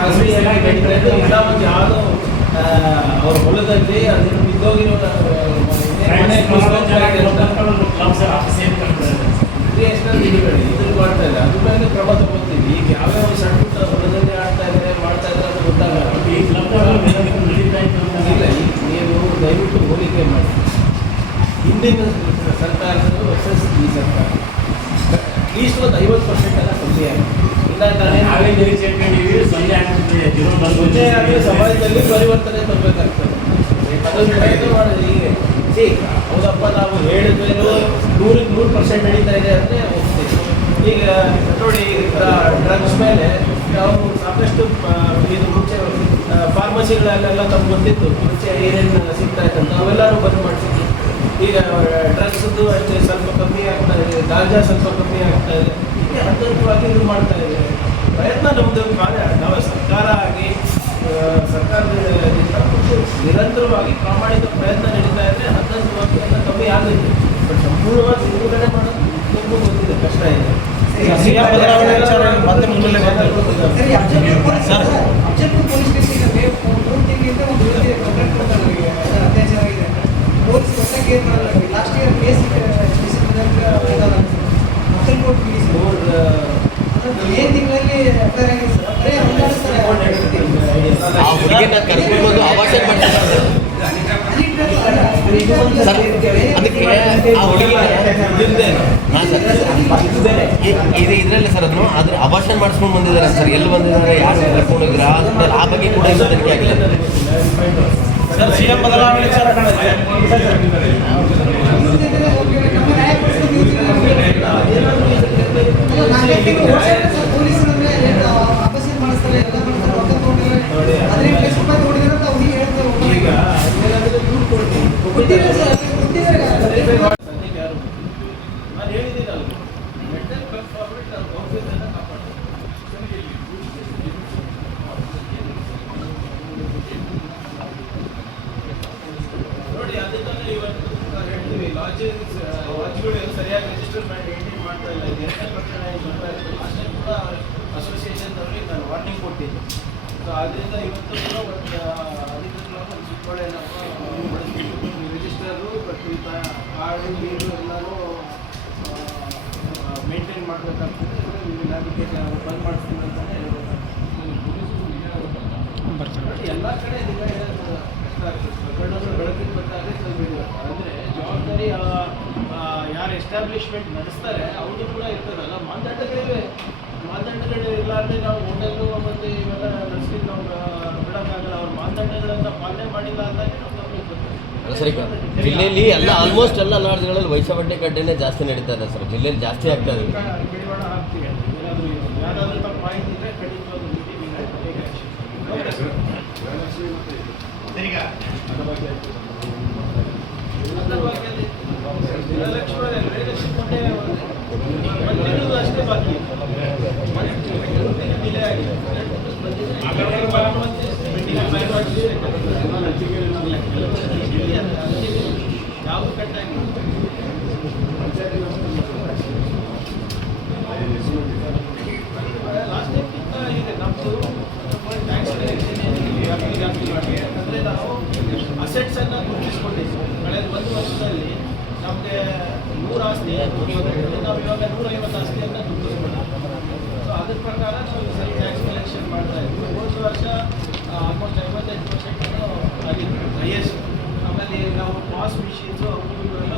ಖಾಸಗಿ ಎಲ್ಲ ಒಂದು ಯಾವುದೋ ಅವ್ರ ಹೊಲದಲ್ಲಿ ಅದನ್ನು ಬಿದ್ದೋಗಿರೋ ಇದ್ರ ಮಾಡ್ತಾ ಇಲ್ಲ ಅದ್ರ ಮೇಲೆ ಕ್ರಮ ತಗೋತೀವಿ. ಈಗ ಯಾವ್ಯಾವ ಸಣ್ಣ ಪುಟ್ಟ ಹೊಲದಲ್ಲಿ ಆಡ್ತಾ ಇದ್ದಾರೆ ಮಾಡ್ತಾ ಇದ್ದಾರೆ ಅದು ಗೊತ್ತಾಗಲ್ಲ. ಇಲ್ಲ, ಈಗ ನೀವು ದಯವಿಟ್ಟು ಹೋಲಿಕೆ ಮಾಡಿ ಹಿಂದಿನ ಸರ್ಕಾರದ ವರ್ಸಸ್ ಈ ಸರ್ಕಾರ ಅಟ್ಲೀಸ್ಟ್ ಒಂದು 50% ಎಲ್ಲ ಕಮ್ಮಿ ಆಗಿದೆ. ಇಲ್ಲ ನಾವೇ ಸಮಾಜದಲ್ಲಿ ಪರಿವರ್ತನೆ ತರಬೇಕಾಗ್ತದೆ. ಅದನ್ನು ಪ್ರಯತ್ನ ಮಾಡೋದು ಹೀಗೆ ಹೌದಪ್ಪ ನಾವು ಹೇಳಿದ್ಮೇಲೂ 100% ನಡೀತಾ ಇದೆ ಅಂದರೆ ಹೋಗ್ತೀವಿ. ಈಗ ನೋಡಿ, ಡ್ರಗ್ಸ್ ಮೇಲೆ ನಾವು ಸಾಕಷ್ಟು ಇದು ಮುಂಚೆ ಫಾರ್ಮಸಿಗಳಲ್ಲೆಲ್ಲ ತಮ್ಗೆ ಗೊತ್ತಿತ್ತು ಮುಂಚೆ ಏನೇನು ಸಿಗ್ತಾ ಇತ್ತು ನಾವೆಲ್ಲರೂ ಬಂದ್ ಮಾಡಿಸಿದ್ವಿ. ಈಗ ಡ್ರಗ್ಸ್ದು ಅಷ್ಟೇ ಸ್ವಲ್ಪ ಕಮ್ಮಿ ಆಗ್ತಾ ಇದೆ, ಗಾಂಜಾ ಸ್ವಲ್ಪ ಕಮ್ಮಿ ಆಗ್ತಾ ಇದೆ. ಹೀಗೆ ಹಂತವಾಗಿ ಇದು ಮಾಡ್ತಾ ಇದೆ. ಪ್ರಯತ್ನ ನಮ್ಮದು ನಾವು ಸರ್ಕಾರ ಆಗಿ ಸರ್ಕಾರದಿಂದ ನಿರಂತರವಾಗಿ ಪ್ರಾಮಾಣಿಕ ಪ್ರಯತ್ನ ನಡೀತಾ ಇದ್ದರೆ ಹಂತವಾಗಿ ಎಲ್ಲ ಕಮ್ಮಿ ಆಗುತ್ತೆ. ಬಟ್ ಸಂಪೂರ್ಣವಾಗಿ ನಿರ್ವಹಣೆ ಮಾಡೋದು ನಿಮಗೂ ಗೊತ್ತಿದೆ, ಕಷ್ಟ ಇದೆ. ಲಾಸ್ಟ್ ಇಯರ್ ಕೇಸ್ ಮೇ ತಿಂಗಳಲ್ಲಿ ಕರ್ಕೊಂಡು ಅಭಾಷಣ ಮಾಡ್ತಾರೆ ಸರ್. ಅದಕ್ಕೆ ಆ ಹುಡುಗಿ ಇದರಲ್ಲಿ ಸರ್ ಅದನ್ನು ಅದ್ರ ಅಭಾಷಣ ಮಾಡಿಸ್ಕೊಂಡು ಬಂದಿದ್ದಾರೆ ಸರ್. ಎಲ್ಲಿ ಬಂದಿದ್ದಾರೆ, ಯಾರು ಕರ್ಕೊಂಡು ಹೋಗಿರ, ಆ ಬಗ್ಗೆ ಕೂಡ ಇನ್ನೂ ತನಿಖೆ ಆಗಿಲ್ಲ ಸರ್. ಸಿಎಂ ಬದಲಾವಣೆ ನಾನು ಹೇಳಿದ್ದೀನಲ್ಲ, ಮೆಂಟಲ್ ಪರ್ಫಾರ್ಮೆಂಟ್ ಗೌರ್ಮೆಂಟನ್ನು ಕಾಪಾಡ್ತಾರೆ. ನೋಡಿ, ಅದಕ್ಕೆಲ್ಲ ಇವತ್ತು ಹೇಳ್ತೀವಿ ಲಾಡ್ಜ್ಗಳು ಸರಿಯಾಗಿ ರಿಜಿಸ್ಟರ್ ಮಾಡಿ ಮೇಂಟೈನ್ ಮಾಡ್ತಾ ಇಲ್ಲ. ಇದು ಎರಡನೇ ಪ್ರಕರಣ ಬರ್ತಾ ಇತ್ತು. ಲಾಸ್ಟ್ ಟೈಮ್ ಕೂಡ ಅಸೋಸಿಯೇಷನ್ದವ್ರಿಗೆ ನಾನು ವಾರ್ನಿಂಗ್ ಕೊಟ್ಟಿದ್ದೆ. ಸೊ ಅದರಿಂದ ಇವತ್ತು ಕೂಡ ಒಂದು ಅಧಿಕೃತವಾಗಿ ಒಂದು ಸುತ್ತೋಲೆ ರಿಜಿಸ್ಟರು ಮತ್ತು ಕಾರ್ಡು ನೀರು ಎಲ್ಲರೂ ಮೇಂಟೈನ್ ಮಾಡಬೇಕಾಗ್ತದೆ. ಅದಕ್ಕೆ ಬಂದ್ ಮಾಡಿಸ್ತೀನಿ ಅಂತಲೇ ಎಲ್ಲ ಕಡೆ ಕಷ್ಟ ಆಗ್ತದೆ. ಪ್ರಕರಣಗಳು ಬೆಳಕಿಗೆ ಬರ್ತಾರೆ ಅಂದರೆ ಜವಾಬ್ದಾರಿ ಯಾರು ಎಸ್ಟಾಬ್ಲಿಷ್ಮೆಂಟ್ ನಡೆಸ್ತಾರೆ ಅವ್ರದ್ದು ಕೂಡ ಇರ್ತದಲ್ಲ. ಮಾನದಂಡಗಳಿವೆ. ಮಾನದಂಡಗಳು ಇರಲಾರ್ದೆ ನಾವು ಹೋಟೆಲ್ಲು ಮತ್ತು ಇವೆಲ್ಲ ನಡೆಸ್ಲಿಕ್ಕೆ ನಾವು ಬಿಡೋಕ್ಕಾಗಲ್ಲ. ಅವ್ರ ಮಾನದಂಡಗಳನ್ನು ಪಾಲನೆ ಮಾಡಿಲ್ಲ ಅಂತಾನೆ ನಾವು ಗಮನಕ್ಕೆ ಬರ್ತದೆ. ಸರ್, ಈಗ ಜಿಲ್ಲೆಯಲ್ಲಿ ಎಲ್ಲ ಆಲ್ಮೋಸ್ಟ್ ಎಲ್ಲ ಲಾಡ್ಜ್ಗಳಲ್ಲಿ ವೈಷವಡ್ಡೆ ಗಡ್ಡೆನೇ ಜಾಸ್ತಿ ನಡೀತಾ ಇದೆ ಸರ್. ಜಿಲ್ಲೆಯಲ್ಲಿ ಜಾಸ್ತಿ ಆಗ್ತಾ ಇದೆ. ಬಿಡುಗಡೆ ಆಗ್ತೀವಿ. ಯಾರಾದರೂ ತಪ್ಪು ಮಾಹಿತಿ ಇದ್ದರೆ ಖಂಡಿತವಾದ ಅಷ್ಟೇ ಬಾಕಿ ಡಿಲೇ ಆಗಿದೆ. ಯಾವುದು ಕಟ್ಟಾಗಿದೆ. ಲಾಸ್ಟ್ ಟೈಮ್ಗಿಂತ ಈಗ ನಮ್ಮದು ಟ್ಯಾಕ್ಸ್ ಕಲೆಕ್ಷನ್ ಯಾಕಂದರೆ ನಾವು ಅಸೆಟ್ಸನ್ನು ಗುರುತಿಸ್ಕೊಂಡಿದ್ದೀವಿ. ಕಳೆದ 1 ವರ್ಷದಲ್ಲಿ ನಮಗೆ 100 ಆಸ್ತಿ ನಾವು ಇವಾಗ 150 ಆಸ್ತಿಯನ್ನು ಗುರುತಿಸ್ಕೊಂಡಿದ್ದೀವಿ. ಸೊ ಅದ್ರ ಪ್ರಕಾರ ನಾವು ಈ ಸರಿ ಟ್ಯಾಕ್ಸ್ ಕಲೆಕ್ಷನ್ ಮಾಡ್ತಾ ಇದ್ದೀವಿ. ಹೋದ ವರ್ಷ ಆಲ್ಮೋಸ್ಟ್ 55% ಆಗಿತ್ತು ಹೈಯೆಸ್ಟ್. ಆಮೇಲೆ ನಾವು ಪಾಸ್ ಮಿಷಿನ್ಸು ಅವು ಇವೆಲ್ಲ